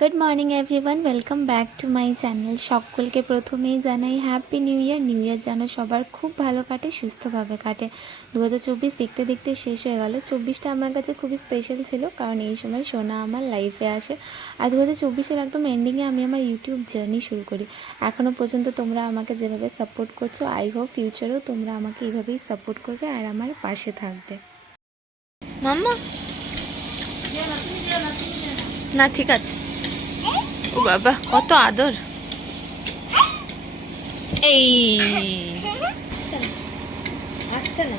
Good morning everyone welcome back to my channel সকলকে প্রথমেই জানাই happy new year new year যেন সবার খুব ভালো কাটে, সুস্থভাবে কাটে। দু হাজার চব্বিশ দেখতে দেখতে শেষ হয়ে গেল। চব্বিশটা আমার কাছে খুবই স্পেশাল ছিল, কারণ এই সময় সোনা আমার লাইফে আসে। আর দু হাজার একদম এন্ডিংয়ে আমি আমার ইউটিউব জার্নি শুরু করি। এখনও পর্যন্ত তোমরা আমাকে যেভাবে সাপোর্ট করছ আই হোপ ফিউচারেও তোমরা আমাকে এইভাবেই সাপোর্ট করবে আর আমার পাশে থাকবে। মাম্মা? না, ঠিক আছে। ও বাবা কত আদর। এই। আসছে না।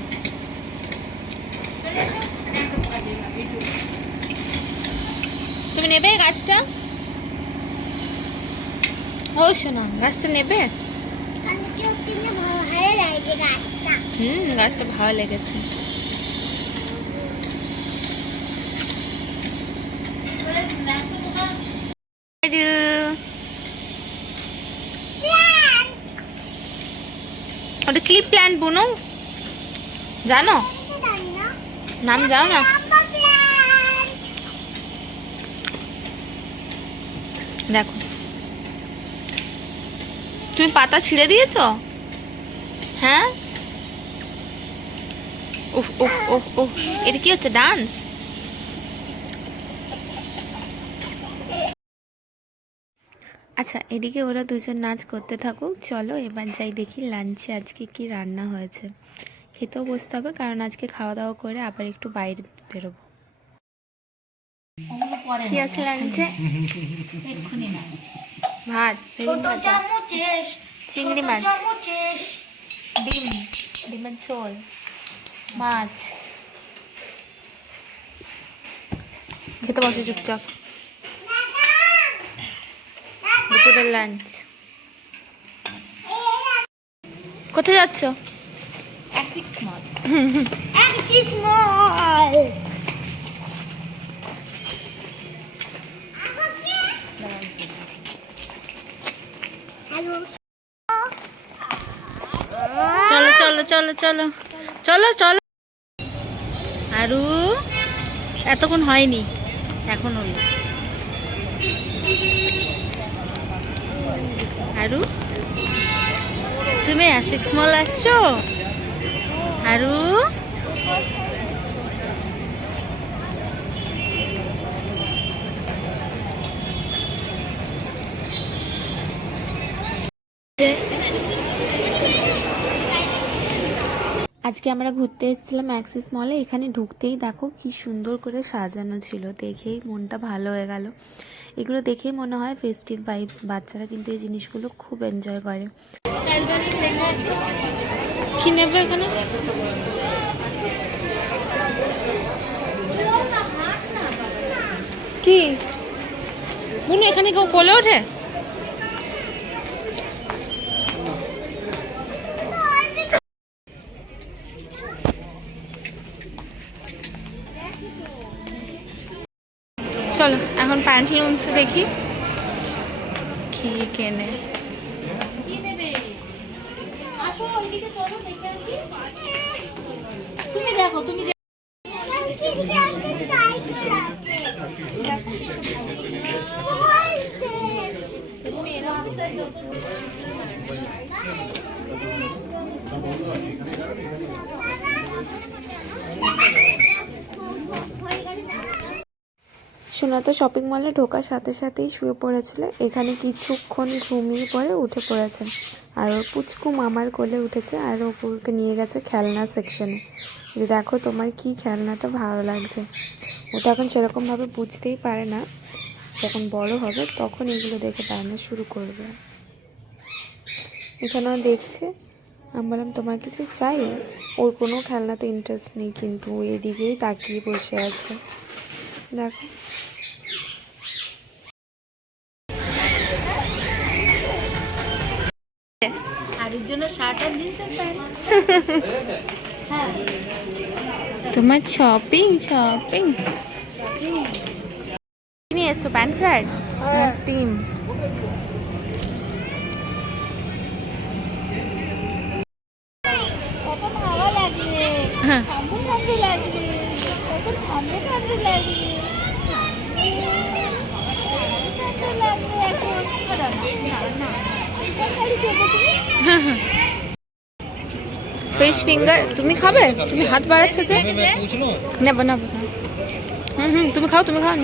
তুমি নেবে গাছটা? ও শোনো গাছটা নেবে? হুম গাছটা ভালো লেগেছে। ওটা ক্লিপ প্ল্যান্ট বুনো? জানো? নাম জানো না? দেখো। তুমি পাতা ছিঁড়ে দিয়েছ? হ্যাঁ? উফ উফ উফ উফ এটা কি হচ্ছে ডান্স আচ্ছা এদিকে ওরা দুজন নাচ করতে থাকুক। চলো এবার যাই দেখি লাঞ্চে আজকে কি রান্না হয়েছে। খেতেও বসতে হবে কারণ আজকে খাওয়া দাওয়া করে আবার একটু বাইরে বেরোবো। কি আছে লাঞ্চে ভাত চিংড়ি মাছ। ডিম ডিমের ঝোল মাছ। খেতে বসে চুপচাপ। দুপুরের লাঞ্চ কোথায় যাচ্ছ? অ্যাসিক্স মল অ্যাসিক্স মল চলো চলো চলো চলো। চলো চলো। আরু এতক্ষণ হয়নি এখন হলো। আরু তুমি অ্যাসিক্স মল আসছো? আরু? আজকে আমরা ঘুরতে এসেছিলাম অ্যাক্সিস মলে এখানে ঢুকতেই দেখো কি সুন্দর করে সাজানো ছিল। দেখেই মনটা ভালো হয়ে গেল। এগুলো দেখেই মনে হয় ফেস্টিভ ভাইবস বাচ্চারা কিন্তু এই জিনিসগুলো খুব এনজয় করে। কি এখানে? এখানে কেউ কোলে ওঠে? চলো এখন প্যান্টলুন্স দেখি। কি কেনে? তুমি দেখো তুমি সোনা তো শপিং মলে ঢোকার সাথে সাথেই শুয়ে পড়েছিল। এখানে কিছুক্ষণ ঘুমিয়ে পরে উঠে পড়েছে। আর ওর পুচকু মামার কোলে উঠেছে আর ওকে নিয়ে গেছে খেলনা সেকশনে যে দেখো তোমার কি খেলনাটা ভালো লাগছে। ওটা এখন সেরকমভাবে বুঝতেই পারে না। যখন বড় হবে তখন এগুলো দেখে বানানো শুরু করবে। এখানেও দেখছে। আমি বললাম, তোমার কিছু চাই? ওর কোনো খেলনাতে ইন্টারেস্ট নেই, কিন্তু এদিকেই তাকিয়ে বসে আছে। দেখো। তোমার শপিং শপিং নিয়ে এসো pan fried steam fish finger তুমি খাবে? তুমি হাত বাড়াচ্ছ যে? নেব নেব। হুম হুম, তুমি খাও তুমি খাও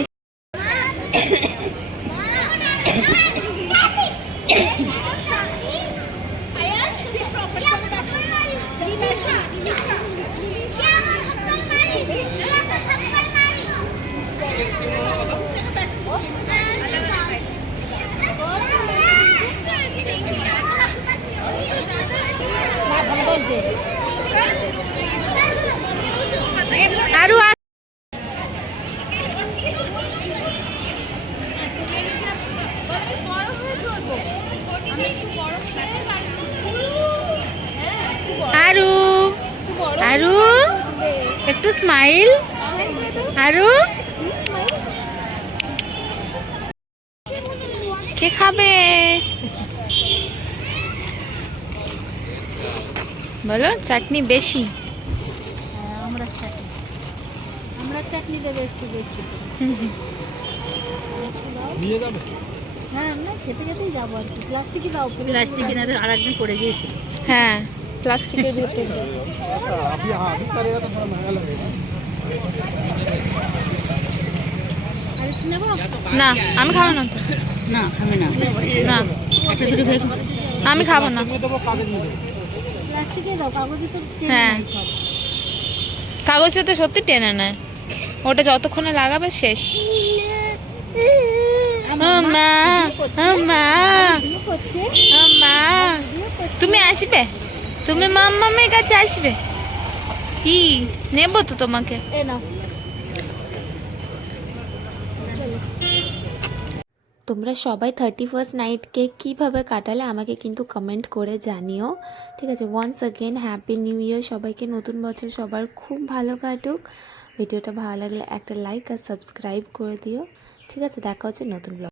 নি- আরও আরু আরু একটু স্মাইল আরু। কে খাবে? বলো চাটনি বেশি আমরা চাটনি আদার চাটনি দেবে একটু বেশি নিয়ে যাবে? হ্যাঁ আমরা খেতে খেতেই যাব আর কি। প্লাস্টিকই দাও প্লাস্টিক কিনা আর একদিন পড়ে গিয়েছি। হ্যাঁ প্লাস্টিকের ভিতরে। না আমি খাব না না খাবে না। না। একটা দুটো খেয়ে আমি খাব না। প্লাস্টিকে দাও কাগজে তো হ্যাঁ। কাগজে তো সত্যি টেনে নেয়। ওটা যতক্ষণে লাগাবে শেষ। তুমি আসবে? তুমি মাম্মামের কাছে আসবে? কি? নেব তো তোমাকে। তোমরা সবাই থার্টি ফার্স্ট নাইটকে কীভাবে কাটালে আমাকে কিন্তু কমেন্ট করে জানিও। ঠিক আছে once again happy new year সবাইকে। নতুন বছর সবার খুব ভালো কাটুক। ভিডিওটা ভালো লাগলে একটা লাইক আর সাবস্ক্রাইব করে দিও। ঠিক আছে, দেখা হচ্ছে নতুন ব্লগ